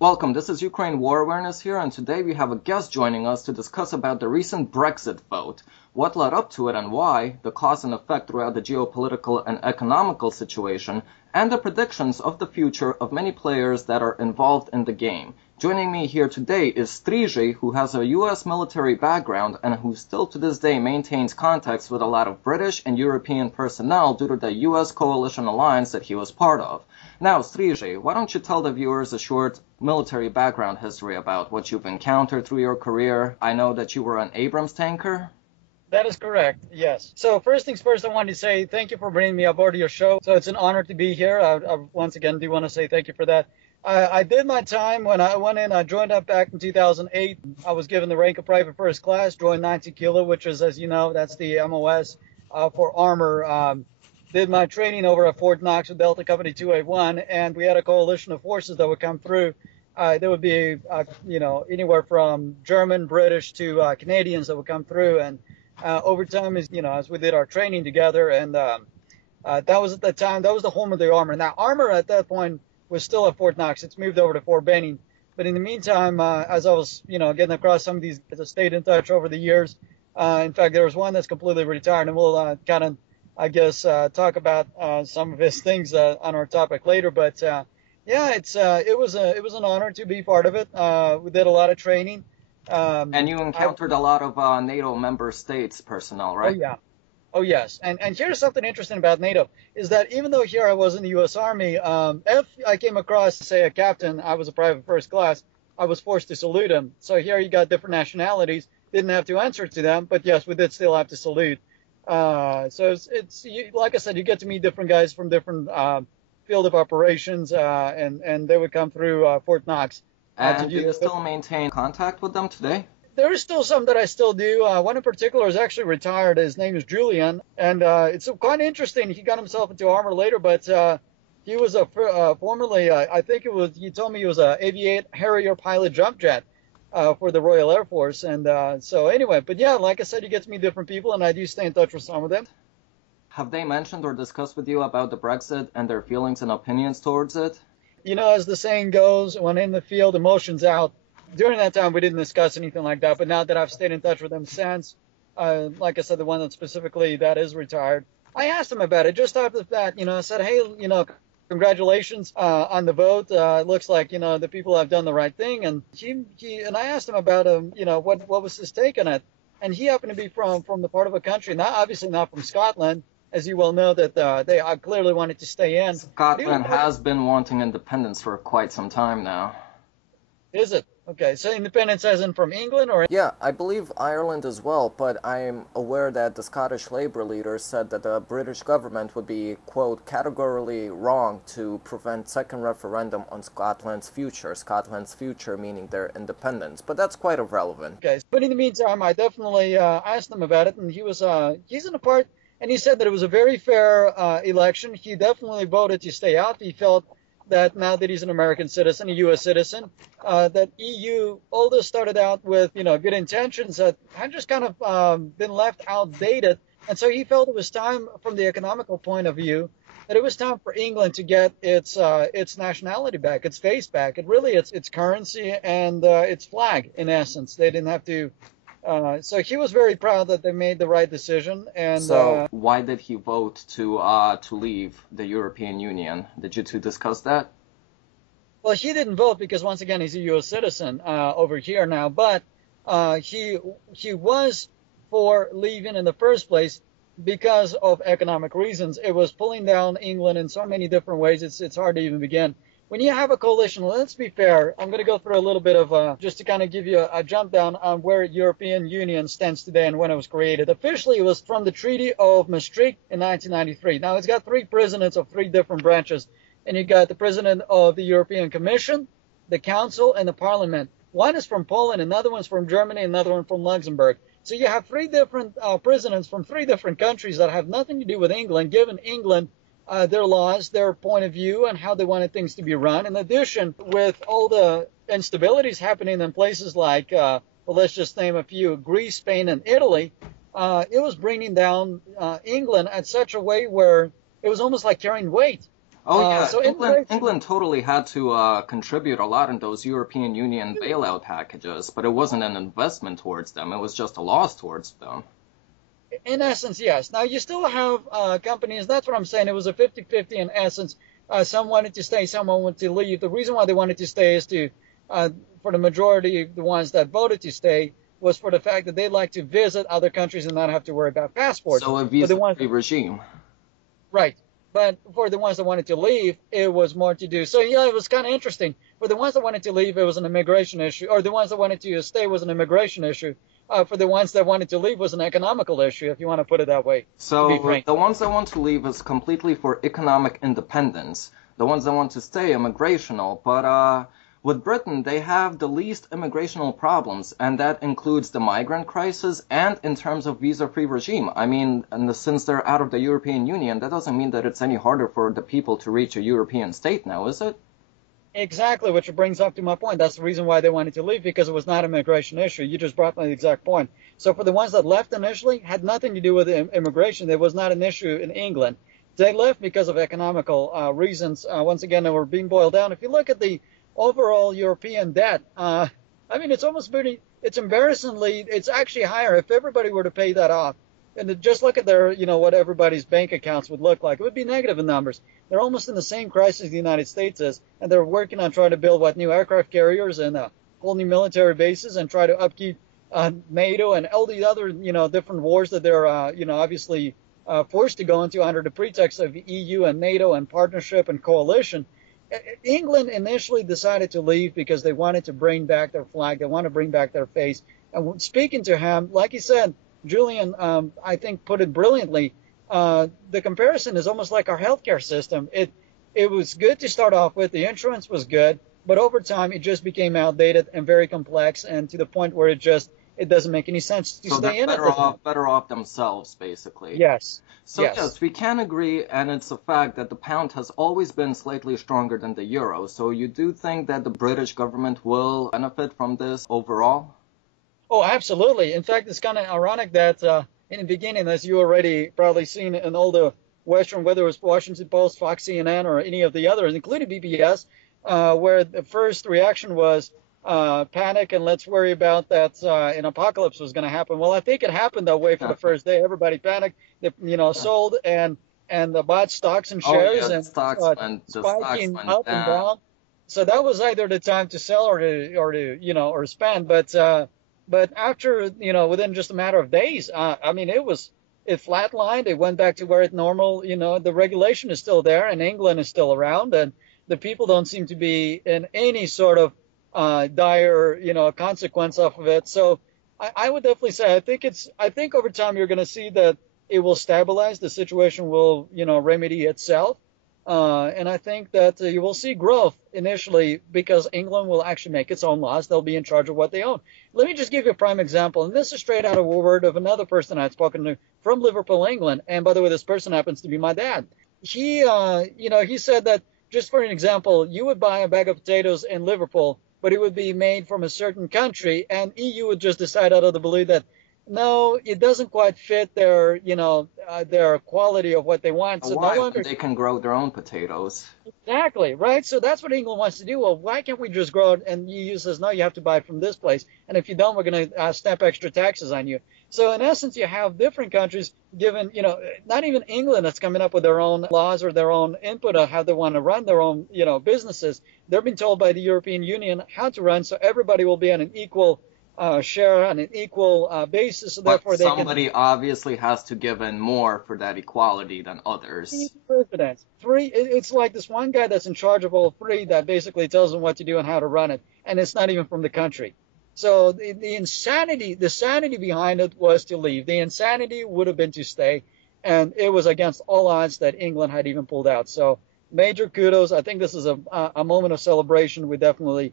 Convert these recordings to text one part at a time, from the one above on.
Welcome, this is Ukraine War Awareness here, and today we have a guest joining us to discuss about the recent Brexit vote, what led up to it and why, the cause and effect throughout the geopolitical and economical situation, and the predictions of the future of many players that are involved in the game. Joining me here today is Strizhi, who has a U.S. military background and who still to this day maintains contacts with a lot of British and European personnel due to the U.S. coalition alliance that he was part of. Now, Strizhi, why don't you tell the viewers a short military background history about what you've encountered through your career? I know that you were an Abrams tanker. That is correct, yes. So first things first, I wanted to say thank you for bringing me aboard your show. So it's an honor to be here. I once again do want to say thank you for that. I did my time when I went in. I joined up back in 2008. I was given the rank of private first class, joined 90 Kilo, which is, as you know, that's the MOS for armor. Did my training over at Fort Knox with Delta Company 281, and we had a coalition of forces that would come through. There would be, anywhere from German, British to Canadians that would come through. And over time, as we did our training together, and that was at the time, that was the home of the armor. Now, armor at that point was still at Fort Knox. It's moved over to Fort Benning. But in the meantime, as I was, getting across some of these, I stayed in touch over the years. In fact, there was one that's completely retired, and we'll kind of, talk about some of his things on our topic later. But it was an honor to be part of it. We did a lot of training. And you encountered a lot of NATO member states personnel, right? Oh, yeah. Oh, yes. And here's something interesting about NATO, is that even though here I was in the U.S. Army, if I came across, say, a captain, I was a private first class, I was forced to salute him. So here you got different nationalities, didn't have to answer to them, but yes, we did still have to salute. So it's like I said, you get to meet different guys from different field of operations, and they would come through Fort Knox. And do you still maintain contact with them today? There is still some that I still do. One in particular is actually retired. His name is Julian, and it's quite interesting. He got himself into armor later, but he was formerly, I think it was, he told me he was a Aviate Harrier pilot jump jet for the Royal Air Force. And so anyway, but yeah, like I said, you get to meet different people, and I do stay in touch with some of them. Have they mentioned or discussed with you about the Brexit and their feelings and opinions towards it? As the saying goes, when in the field, emotions out. During that time, we didn't discuss anything like that. But now that I've stayed in touch with them since, like I said, the one that specifically that is retired, I asked him about it just after that. I said, hey, congratulations on the vote. It looks like, the people have done the right thing. And and I asked him about, what was his take on it? And he happened to be from the part of a country, obviously not from Scotland, as you well know, that they clearly wanted to stay in. Scotland has been wanting independence for quite some time now. Is it? Okay, so independence as in from England, or? Yeah, I believe Ireland as well, but I'm aware that the Scottish Labour leaders said that the British government would be, quote, categorically wrong to prevent second referendum on Scotland's future meaning their independence, but that's quite irrelevant. Okay, but in the meantime, I definitely asked him about it, and he's in a part, and he said that it was a very fair election. He definitely voted to stay out. He felt that now that he's an American citizen, a U.S. citizen, that EU, all this started out with, good intentions that had just kind of been left outdated. And so he felt it was time, from the economical point of view, that it was time for England to get its nationality back, its face back. Its currency and its flag, in essence. They didn't have to. So he was very proud that they made the right decision. And so why did he vote to leave the European Union? Did you two discuss that? Well, he didn't vote because, once again, he's a U.S. citizen over here now. But he was for leaving in the first place because of economic reasons. It was pulling down England in so many different ways. It's hard to even begin. When you have a coalition, let's be fair, I'm going to go through a little bit of just to kind of give you a jump down on where European Union stands today and when it was created. Officially, it was from the Treaty of Maastricht in 1993. Now, it's got three presidents of three different branches. And you got the president of the European Commission, the Council, and the Parliament. One is from Poland, another one's from Germany, another one from Luxembourg. So you have three different presidents from three different countries that have nothing to do with England, giving England their laws, their point of view, and how they wanted things to be run. In addition, with all the instabilities happening in places like, let's just name a few, Greece, Spain, and Italy, it was bringing down England at such a way where it was almost like carrying weight. Oh yeah, So England totally had to contribute a lot in those European Union bailout packages, but it wasn't an investment towards them. It was just a loss towards them. in essence, yes. Now, you still have companies, that's what I'm saying. It was a 50-50 in essence. Some wanted to stay, some wanted to leave. The reason why they wanted to stay is for the majority of the ones that voted to stay, was for the fact that they'd like to visit other countries and not have to worry about passports. So a But the ones, visa-free regime. right. But for the ones that wanted to leave, it was more to do. So yeah, it was kind of interesting. For the ones that wanted to leave, it was an immigration issue, or the ones that wanted to stay was an immigration issue. For the ones that wanted to leave was an economical issue, if you want to put it that way. To be So frank. the ones that want to leave is completely for economic independence. The ones that want to stay, immigrational. But with Britain, they have the least immigrational problems, and that includes the migrant crisis and in terms of visa-free regime. I mean, since they're out of the European Union, that doesn't mean that it's any harder for the people to reach a European state now, is it? Exactly, which brings up to my point. That's the reason why they wanted to leave, because it was not an immigration issue. You just brought my exact point. So for the ones that left initially, had nothing to do with immigration. There was not an issue in England. They left because of economical reasons. Once again, they were being boiled down. If you look at the overall European debt, I mean, it's embarrassingly, it's actually higher. If everybody were to pay that off, and just look at their, what everybody's bank accounts would look like, it would be negative in numbers. They're almost in the same crisis the United States is, and they're working on trying to build new aircraft carriers and whole new military bases and try to upkeep NATO and all the other, different wars that they're, obviously forced to go into under the pretext of EU and NATO and partnership and coalition. England initially decided to leave because they wanted to bring back their flag. They want to bring back their face. And speaking to him, like he said, Julian, I think, put it brilliantly. The comparison is almost like our healthcare system. It was good to start off with. The insurance was good, but over time it just became outdated and very complex, and to the point where it doesn't make any sense to stay in it. So they're better off themselves, basically. Yes. So yes, we can agree, and it's a fact that the pound has always been slightly stronger than the euro. So you do think that the British government will benefit from this overall? Oh, absolutely. In fact, it's kind of ironic that in the beginning, as you already probably seen in all the Western, whether it was Washington Post, Fox, CNN, or any of the others, including BBS, where the first reaction was panic and let's worry about that an apocalypse was going to happen. Well, I think it happened that way for the first day. Everybody panicked, they, sold and bought stocks and shares, and spiking up and down. So that was either the time to sell or to spend. But after, within just a matter of days, I mean, it flatlined. It went back to where it normal, the regulation is still there and England is still around, and the people don't seem to be in any sort of dire, consequence of it. So I would definitely say, I think over time you're going to see that it will stabilize. The situation will, remedy itself. And I think that you will see growth initially because England will actually make its own laws. They'll be in charge of what they own. Let me just give you a prime example. And this is straight out of a word of another person I'd spoken to from Liverpool, England. And by the way, this person happens to be my dad. He said that, just for an example, you would buy a bag of potatoes in Liverpool, but it would be made from a certain country, and EU would just decide out of the blue that no, it doesn't quite fit their quality of what they want. So why? No longer They can grow their own potatoes. Exactly, right? So that's what England wants to do. Well, why can't we just grow it? And EU says, no, you have to buy it from this place. And if you don't, we're going to stamp extra taxes on you. So in essence, you have different countries given, not even England that's coming up with their own laws or their own input of how they want to run their own, businesses. They're being told by the European Union how to run, so everybody will be on an equal share on an equal basis. So therefore, somebody obviously has to give in more for that equality than others. Presidents. It's like this one guy that's in charge of all three that basically tells them what to do and how to run it, and it's not even from the country. So the sanity behind it was to leave. The insanity would have been to stay, and it was against all odds that England had even pulled out. So major kudos. I think this is a moment of celebration. We definitely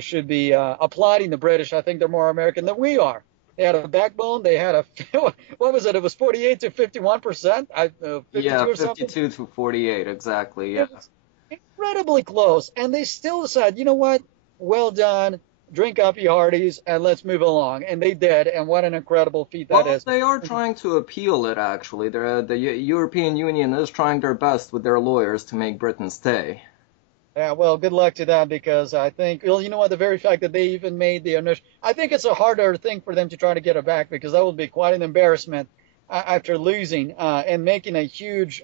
should be applauding the British. I think they're more American than we are. They had a backbone. They had what was it? It was 48 to 51%. 52 to 48, exactly. Yeah, incredibly close. And they still decide, you know what? Well done. drink coffee hearties, and let's move along. And they did, and what an incredible feat that Well, is. they are trying to appeal it, actually. The European Union is trying their best with their lawyers to make Britain stay. Yeah, well, good luck to that because I think, well, you know what, the very fact that they even made the initial, I think it's a harder thing for them to try to get it back because that would be quite an embarrassment after losing and making a huge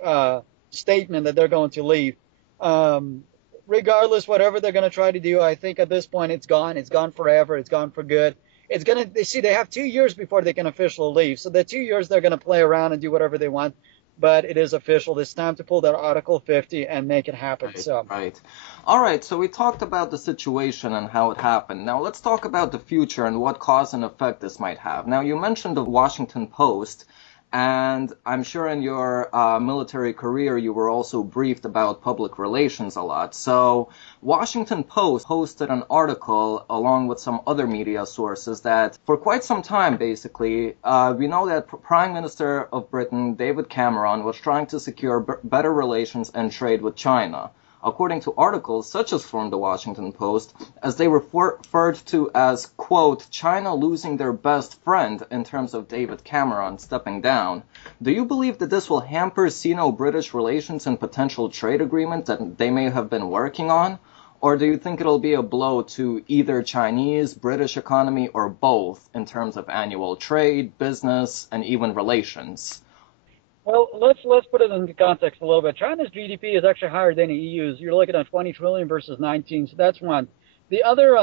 statement that they're going to leave. Um, Regardless, whatever they're going to try to do, I think at this point it's gone. It's gone forever. It's gone for good. It's going to, they see, they have 2 years before they can officially leave. So the 2 years they're going to play around and do whatever they want. But it is official. It's time to pull that Article 50 and make it happen. Right, So. right. All right, so we talked about the situation and how it happened. Now let's talk about the future and what cause and effect this might have. Now you mentioned the Washington Post, and I'm sure in your military career you were also briefed about public relations a lot. So Washington Post posted an article along with some other media sources that for quite some time, basically, we know that Prime Minister of Britain, David Cameron, was trying to secure better relations and trade with China. According to articles such as from the Washington Post, as they referred to as, quote, China losing their best friend in terms of David Cameron stepping down. Do you believe that this will hamper Sino-British relations and potential trade agreement that they may have been working on? Or do you think it'll be a blow to either Chinese, British economy, or both in terms of annual trade, business, and even relations? Well, let's put it into context a little bit. China's GDP is actually higher than the EU's. You're looking at 20 trillion versus 19, so that's one. The other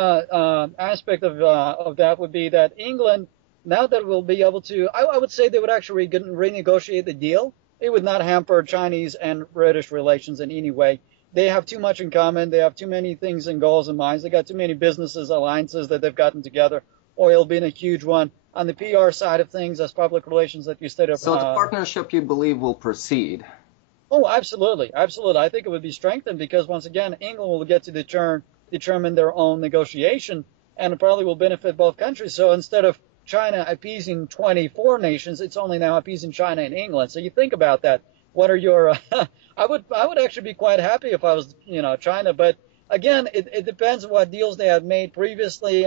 aspect of that would be that England, now that we'll be able to, I would say they would actually renegotiate the deal. It would not hamper Chinese and British relations in any way. They have too much in common. They have too many things and goals and minds. They got too many businesses, alliances that they've gotten together. Oil being a huge one. On the PR side of things, as public relations that you stated. So the partnership you believe will proceed? Oh, absolutely. Absolutely. I think it would be strengthened because, once again, England will get to determine their own negotiation, and it probably will benefit both countries. So instead of China appeasing 24 nations, it's only now appeasing China and England. So you think about that. What are your I would actually be quite happy if I was, China. But again, it depends on what deals they had made previously.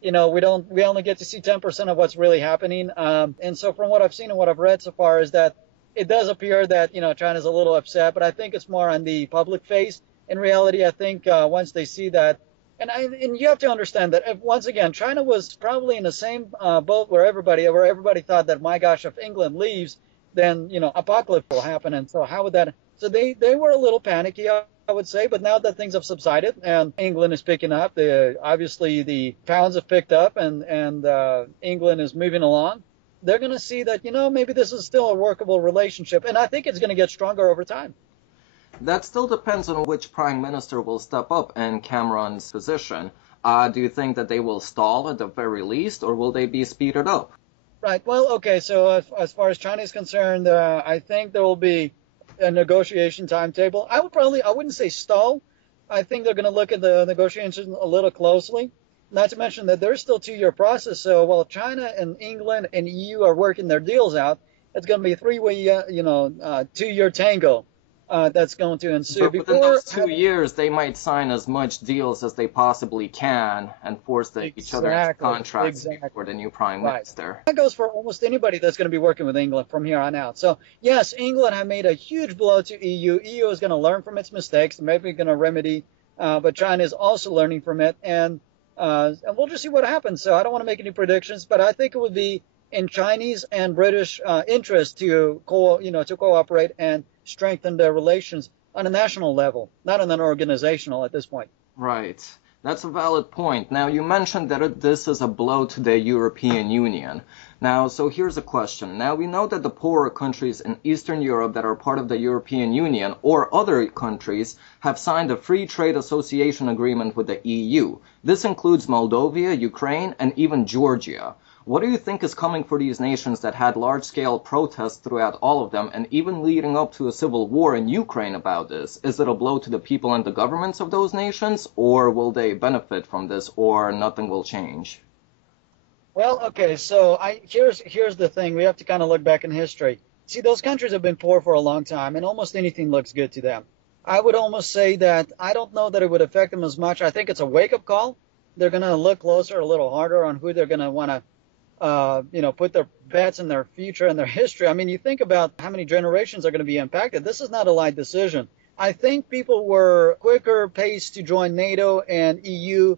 We only get to see 10% of what's really happening. And so from what I've seen and what I've read so far is that it does appear that, China's a little upset, but I think it's more on the public face. In reality, I think once they see that, and you have to understand that once again, China was probably in the same boat where everybody thought that, my gosh, if England leaves, then, apocalypse will happen. And so how would that, so they were a little panicky, I would say, but now that things have subsided and England is picking up, obviously the pounds have picked up and England is moving along, they're going to see that, maybe this is still a workable relationship. And I think it's going to get stronger over time. That still depends on which prime minister will step up in Cameron's position. Do you think that they will stall at the very least, or will they be speeded up? Right. Well, okay. So as far as China is concerned, I think there will be a negotiation timetable. I wouldn't say stall. I think they're going to look at the negotiations a little closely. Not to mention that there's still a 2-year process. So while China and England and EU are working their deals out, it's going to be a three-way, 2-year tango that's going to ensue. But within those 2 years, they might sign as much deals as they possibly can and force each other into contracts for the new prime minister. That goes for almost anybody that's going to be working with England from here on out. So yes, England have made a huge blow to EU. EU is going to learn from its mistakes, maybe going to remedy, but China is also learning from it, and we'll just see what happens. So I don't want to make any predictions, but I think it would be in Chinese and British interest to cooperate and strengthen their relations on a national level, not on an organizational at this point. Right. That's a valid point. Now, you mentioned that this is a blow to the European Union. Now, so here's a question. Now, we know that the poorer countries in Eastern Europe that are part of the European Union or other countries have signed a free trade association agreement with the EU. This includes Moldova, Ukraine, and even Georgia. What do you think is coming for these nations that had large-scale protests throughout all of them and even leading up to a civil war in Ukraine about this? Is it a blow to the people and the governments of those nations, or will they benefit from this, or nothing will change? Well, okay, so here's the thing. We have to kind of look back in history. See, those countries have been poor for a long time, and almost anything looks good to them. I would almost say that I don't know that it would affect them as much. I think it's a wake-up call. they're going to look closer, a little harder on who they're going to want to put their bets in their future and their history. I mean, you think about how many generations are going to be impacted. This is not a light decision. I think people were quicker paced to join NATO and EU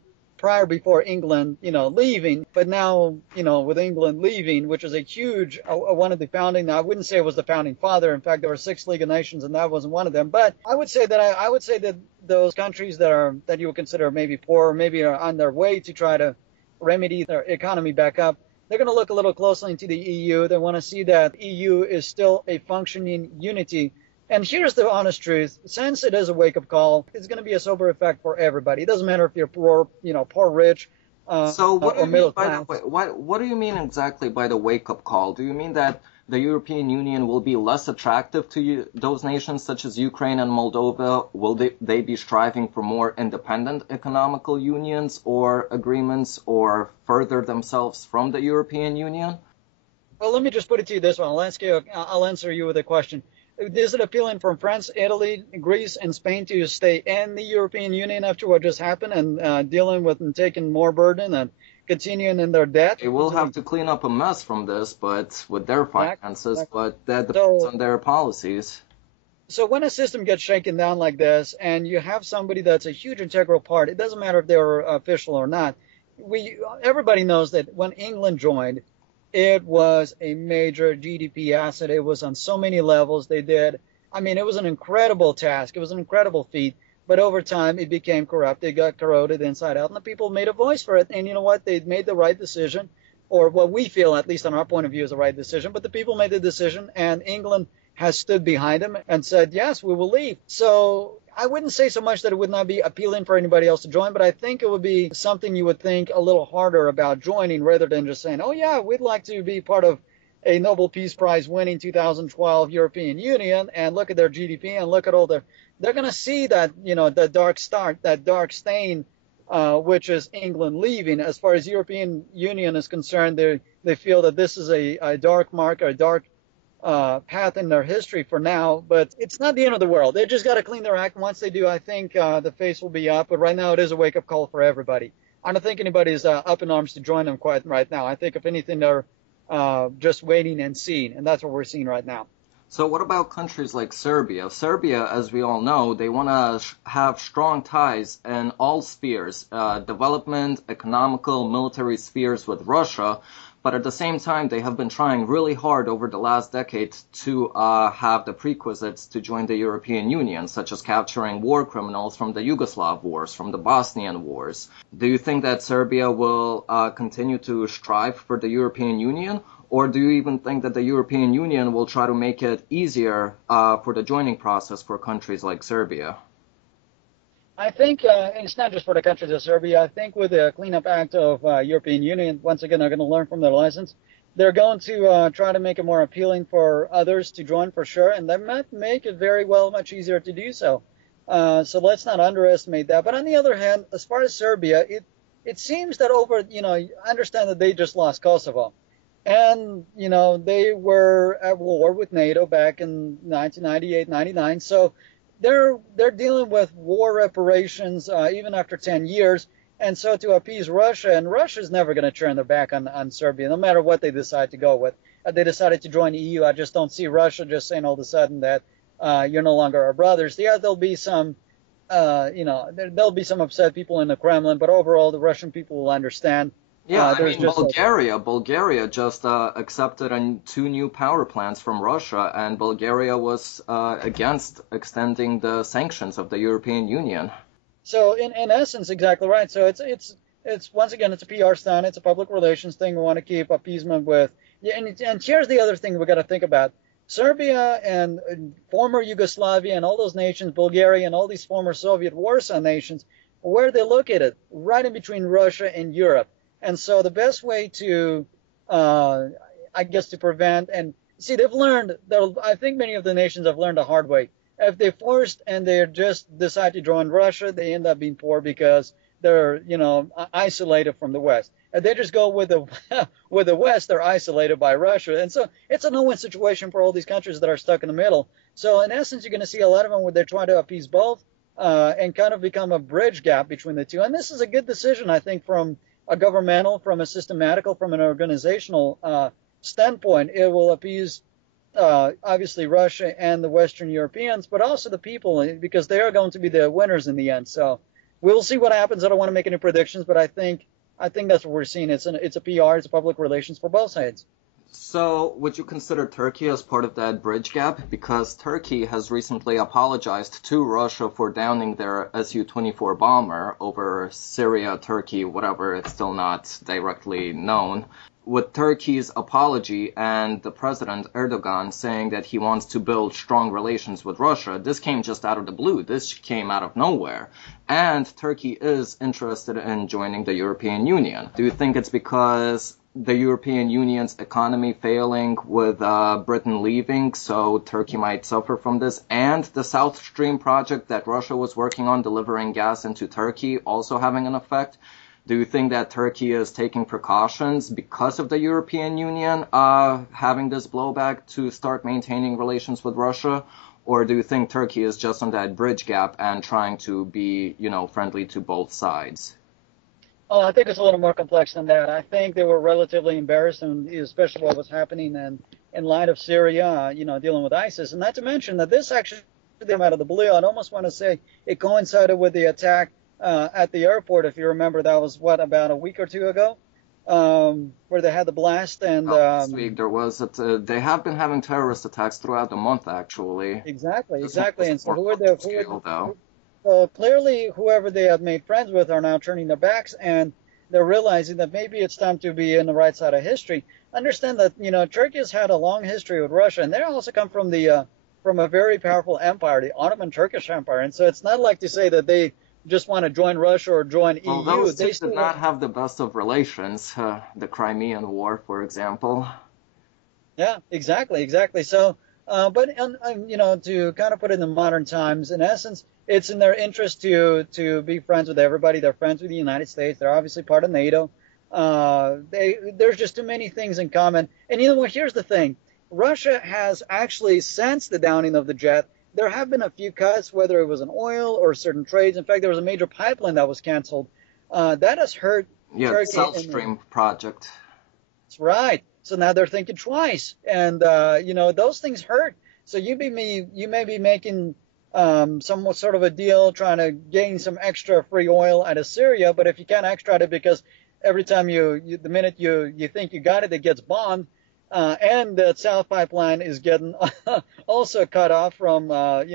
before England, leaving. But now, with England leaving, which is a huge, one of the founding, I wouldn't say it was the founding father. In fact, there were 6 League of Nations and that wasn't one of them. But I would say that those countries that you would consider maybe poor, maybe are on their way to try to remedy their economy back up, they're going to look a little closely into the EU. They want to see that EU is still a functioning unity. And here's the honest truth. Since it is a wake-up call, it's going to be a sober effect for everybody. It doesn't matter if you're poor, rich, so what do or you middle mean by class. what do you mean exactly by the wake-up call? Do you mean that the European Union will be less attractive to those nations such as Ukraine and Moldova? Will they be striving for more independent economical unions or agreements or further themselves from the European Union? Well, let me just put it to you this way. I'll answer you with a question. Is it appealing from France, Italy, Greece, and Spain to stay in the European Union after what just happened and dealing with and taking more burden and continuing in their debt? They will have to clean up a mess from this, but with their finances, but that depends on their policies. So when a system gets shaken down like this and you have somebody that's a huge integral part, it doesn't matter if they're official or not. Everybody knows that when England joined, it was a major GDP asset. It was on so many levels. It was an incredible task. It was an incredible feat. But over time, it became corrupt. It got corroded inside out, and the people made a voice for it. And you know what? They made the right decision, or what we feel, at least on our point of view, is the right decision. But the people made the decision, and England has stood behind them and said, yes, we will leave. So I wouldn't say so much that it would not be appealing for anybody else to join, but I think it would be something you would think a little harder about joining rather than just saying, oh, yeah, we'd like to be part of a Nobel Peace Prize winning 2012 European Union and look at their GDP and look at all they're going to see that, that dark stain, which is England leaving. As far as European Union is concerned, they feel that this is a dark mark, or a dark path in their history for now, but it's not the end of the world. They just got to clean their act. Once they do, I think the face will be up. But right now, it is a wake-up call for everybody. I don't think anybody's up in arms to join them quite right now. I think, if anything, they're just waiting and seeing, and that's what we're seeing right now. So what about countries like Serbia? Serbia, as we all know, they want to have strong ties in all spheres, development, economical, military spheres with Russia. But at the same time, they have been trying really hard over the last decade to have the prerequisites to join the European Union, such as capturing war criminals from the Yugoslav wars, from the Bosnian wars. Do you think that Serbia will continue to strive for the European Union? Or do you even think that the European Union will try to make it easier for the joining process for countries like Serbia? I think it's not just for the countries of Serbia. I think with the cleanup act of European Union, once again, they're going to learn from their lessons. They're going to try to make it more appealing for others to join for sure, and that might make it very well much easier to do so. So let's not underestimate that. But on the other hand, as far as Serbia, it seems that I understand that they just lost Kosovo. And, they were at war with NATO back in 1998, 99. So they're dealing with war reparations even after 10 years. And so to appease Russia, and Russia's never going to turn their back on Serbia, no matter what they decide to go with. They decided to join the EU. I just don't see Russia just saying all of a sudden that you're no longer our brothers. Yeah, there'll be some, there'll be some upset people in the Kremlin, but overall the Russian people will understand. Yeah, Bulgaria just accepted 2 new power plants from Russia, and Bulgaria was against extending the sanctions of the European Union. So in essence, exactly right. So it's once again, it's a PR stunt. It's a public relations thing. We want to keep appeasement with. Yeah, and here's the other thing we got to think about. Serbia and former Yugoslavia and all those nations, Bulgaria and all these former Soviet Warsaw nations, where are they located? Right in between Russia and Europe. And so the best way to, to prevent, and see, they've learned, I think many of the nations have learned the hard way. If they forced and they just decide to join Russia, they end up being poor because they're, isolated from the West. If they just go with the West, they're isolated by Russia. And so it's a no-win situation for all these countries that are stuck in the middle. So in essence, you're going to see a lot of them where they're trying to appease both. and kind of become a bridge gap between the two. And this is a good decision, I think, from a governmental, from a systematical, from an organizational standpoint. It will appease obviously Russia and the Western Europeans, but also the people, because they are going to be the winners in the end. So we'll see what happens. I don't want to make any predictions, but I think that's what we're seeing. It's a PR, it's a public relations for both sides. So would you consider Turkey as part of that bridge gap? Because Turkey has recently apologized to Russia for downing their Su-24 bomber over Syria, Turkey, whatever, it's still not directly known. With Turkey's apology and the president Erdogan saying that he wants to build strong relations with Russia, this came just out of the blue. This came out of nowhere. And Turkey is interested in joining the European Union. Do you think it's because the European Union's economy failing with Britain leaving, so Turkey might suffer from this, and the South Stream project that Russia was working on delivering gas into Turkey also having an effect? Do you think that Turkey is taking precautions because of the European Union having this blowback to start maintaining relations with Russia? Or do you think Turkey is just on that bridge gap and trying to be, friendly to both sides? Oh, I think it's a little more complex than that. I think they were relatively embarrassed, and especially what was happening in light of Syria, dealing with ISIS. And not to mention that this actually came out of the blue. I'd almost want to say it coincided with the attack at the airport, if you remember. That was, about a week or two ago, where they had the blast. And last week there was, they have been having terrorist attacks throughout the month, actually. Exactly. And so So clearly, whoever they had made friends with are now turning their backs, and they're realizing that maybe it's time to be in the right side of history. Understand that Turkey has had a long history with Russia, and they also come from a very powerful empire, the Ottoman Turkish Empire. And so it's not like to say that they just want to join Russia or join EU. Those two did not have the best of relations. The Crimean War, for example. Yeah, exactly. So, but to kind of put it in modern times, in essence, it's in their interest to be friends with everybody. They're friends with the United States. They're obviously part of NATO. There's just too many things in common. And here's the thing. Russia has actually, since the downing of the jet, there have been a few cuts, whether it was in oil or certain trades. In fact, there was a major pipeline that was canceled. That has hurt Turkey. Yeah, the South Stream project. That's right. So now they're thinking twice. And, those things hurt. So you may be making some sort of a deal trying to gain some extra free oil out of Syria, but if you can't extract it because every time the minute you think you got it, it gets bombed, and the South Pipeline is getting also cut off from, they're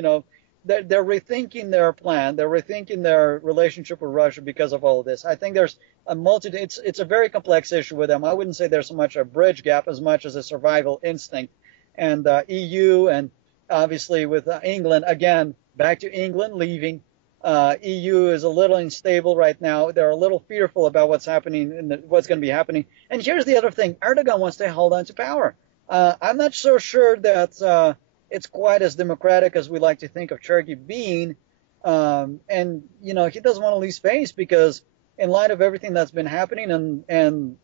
rethinking their plan, they're rethinking their relationship with Russia because of all of this. I think there's it's a very complex issue with them. I wouldn't say there's so much a bridge gap as much as a survival instinct, and EU and obviously with England, again, back to England leaving. EU is a little unstable right now. They're a little fearful about what's happening and what's going to be happening. And here's the other thing. Erdogan wants to hold on to power. I'm not so sure that it's quite as democratic as we like to think of Turkey being. And, he doesn't want to lose face because in light of everything that's been happening and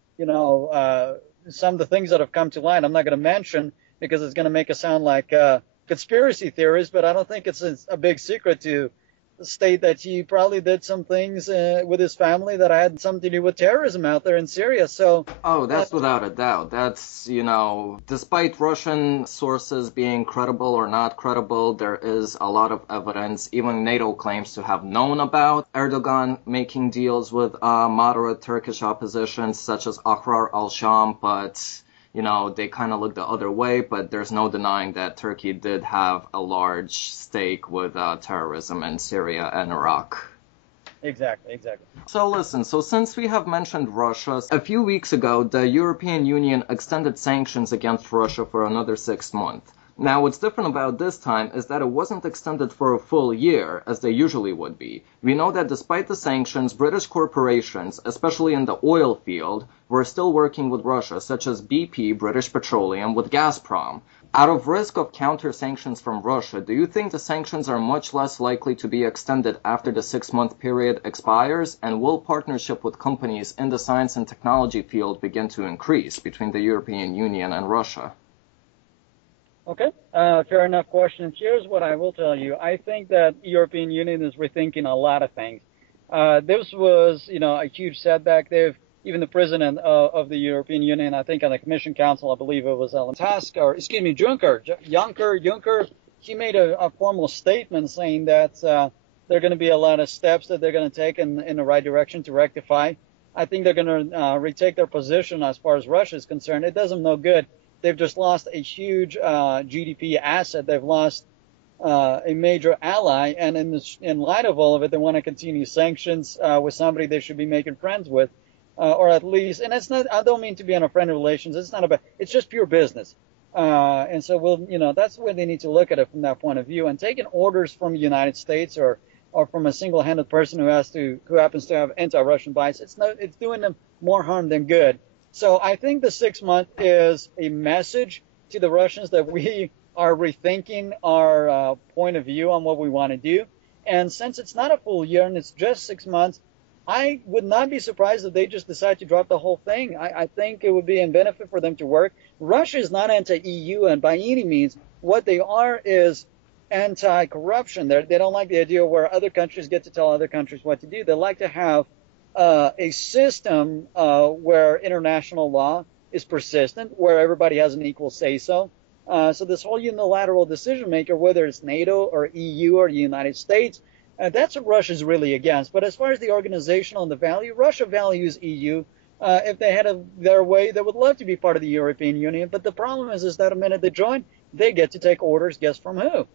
some of the things that have come to light, I'm not going to mention because it's going to make us sound like conspiracy theories, but I don't think it's a big secret to state that he probably did some things with his family that had something to do with terrorism out there in Syria. So, that's without a doubt. That's, despite Russian sources being credible or not credible, there is a lot of evidence. Even NATO claims to have known about Erdogan making deals with moderate Turkish opposition, such as Ahrar al-Sham, but they kind of look the other way, but there's no denying that Turkey did have a large stake with terrorism in Syria and Iraq. Exactly. So listen, since we have mentioned Russia, a few weeks ago, the European Union extended sanctions against Russia for another 6 months. Now, what's different about this time is that it wasn't extended for a full year, as they usually would be. We know that despite the sanctions, British corporations, especially in the oil field, were still working with Russia, such as BP, British Petroleum, with Gazprom. Out of risk of counter-sanctions from Russia, do you think the sanctions are much less likely to be extended after the 6-month period expires? And will partnership with companies in the science and technology field begin to increase between the European Union and Russia? Okay, fair enough question. Here's what I will tell you. I think that European Union is rethinking a lot of things. This was, a huge setback. Even the president of the European Union, I think on the Commission Council, I believe it was Juncker, he made a formal statement saying that there are going to be a lot of steps that they're going to take in the right direction to rectify. I think they're going to retake their position as far as Russia is concerned. It does them no good. They've just lost a huge GDP asset. They've lost a major ally, and in light of all of it, they want to continue sanctions with somebody they should be making friends with, or at least. And it's not. I don't mean to be on a friendly relations. It's not about. It's just pure business. And so that's the way they need to look at it from that point of view. And taking orders from the United States or from a single-handed person who happens to have anti-Russian bias, it's doing them more harm than good. So I think the 6 month is a message to the Russians that we are rethinking our point of view on what we want to do. And since it's not a full year and it's just 6 months, I would not be surprised if they just decide to drop the whole thing. I think it would be in benefit for them to work. Russia is not anti-EU, and by any means, what they are is anti-corruption. They don't like the idea where other countries get to tell other countries what to do. They like to have a system where international law is persistent, where everybody has an equal say-so. So this whole unilateral decision maker, whether it's NATO or EU or the United States, that's what Russia's really against. But as far as the organizational and the value, Russia values EU. If they had their way, they would love to be part of the European Union. But the problem is that the minute they join, they get to take orders, guess from who?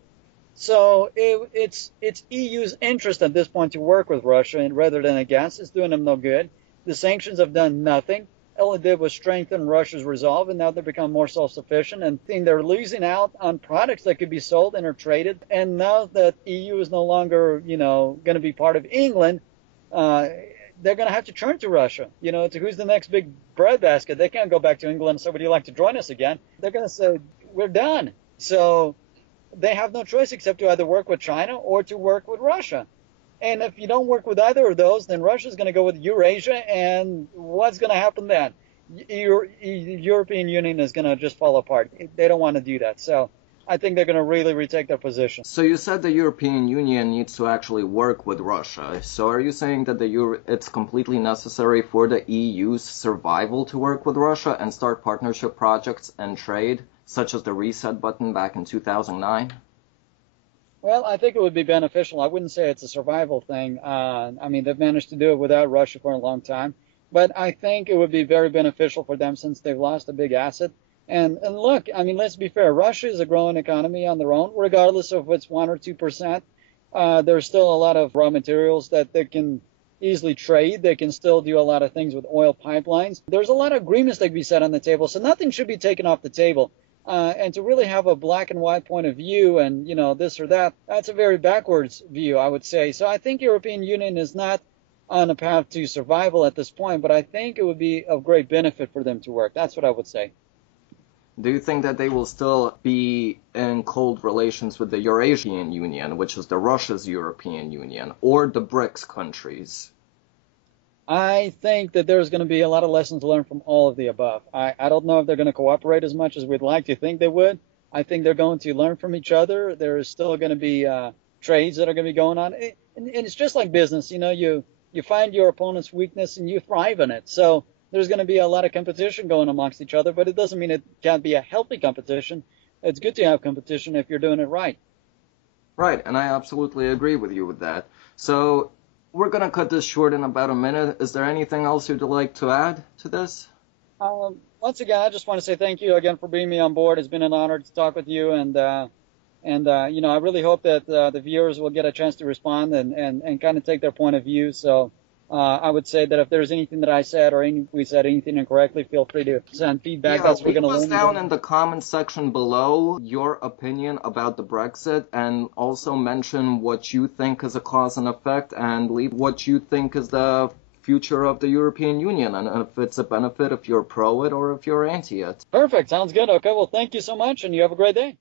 So it's EU's interest at this point to work with Russia rather than against. It's doing them no good. The sanctions have done nothing. All it did was strengthen Russia's resolve, and now they've become more self-sufficient. And they're losing out on products that could be sold and are traded. And now that EU is no longer, going to be part of England, they're going to have to turn to Russia. To who's the next big breadbasket. They can't go back to England and say, would you like to join us again? They're going to say, we're done. So they have no choice except to either work with China or to work with Russia. And if you don't work with either of those, then Russia's going to go with Eurasia, and what's going to happen then? European Union is going to just fall apart. They don't want to do that. So I think they're going to really retake their position. So you said the European Union needs to actually work with Russia. So are you saying that it's completely necessary for the EU's survival to work with Russia and start partnership projects and trade, such as the reset button back in 2009? Well, I think it would be beneficial. I wouldn't say it's a survival thing. They've managed to do it without Russia for a long time. But I think it would be very beneficial for them since they've lost a big asset. And look, let's be fair. Russia is a growing economy on their own, regardless of if it's 1 or 2%. There's still a lot of raw materials that they can easily trade. They can still do a lot of things with oil pipelines. There's a lot of agreements that can be set on the table, so nothing should be taken off the table. And to really have a black and white point of view and, this or that, that's a very backwards view, I would say. So I think European Union is not on a path to survival at this point, but I think it would be of great benefit for them to work. That's what I would say. Do you think that they will still be in cold relations with the Eurasian Union, which is Russia's European Union, or the BRICS countries? I think that there's going to be a lot of lessons learned from all of the above. I don't know if they're going to cooperate as much as we'd like to think they would. I think they're going to learn from each other. There's still going to be trades that are going to be going on. And it's just like business. You find your opponent's weakness and you thrive in it. So there's going to be a lot of competition going amongst each other, but it doesn't mean it can't be a healthy competition. It's good to have competition if you're doing it right. Right, and I absolutely agree with you with that. So we're going to cut this short in about a minute. Is there anything else you'd like to add to this? Once again, I just want to say thank you again for bringing me on board. It's been an honor to talk with you, and I really hope that the viewers will get a chance to respond and kind of take their point of view. So I would say that if there's anything that I said or we said anything incorrectly, feel free to send feedback. Yeah, leave us down in the comments section below your opinion about the Brexit, and also mention what you think is a cause and effect, and leave what you think is the future of the European Union, and if it's a benefit, if you're pro it or if you're anti it. Perfect. Sounds good. Okay, well, thank you so much, and you have a great day.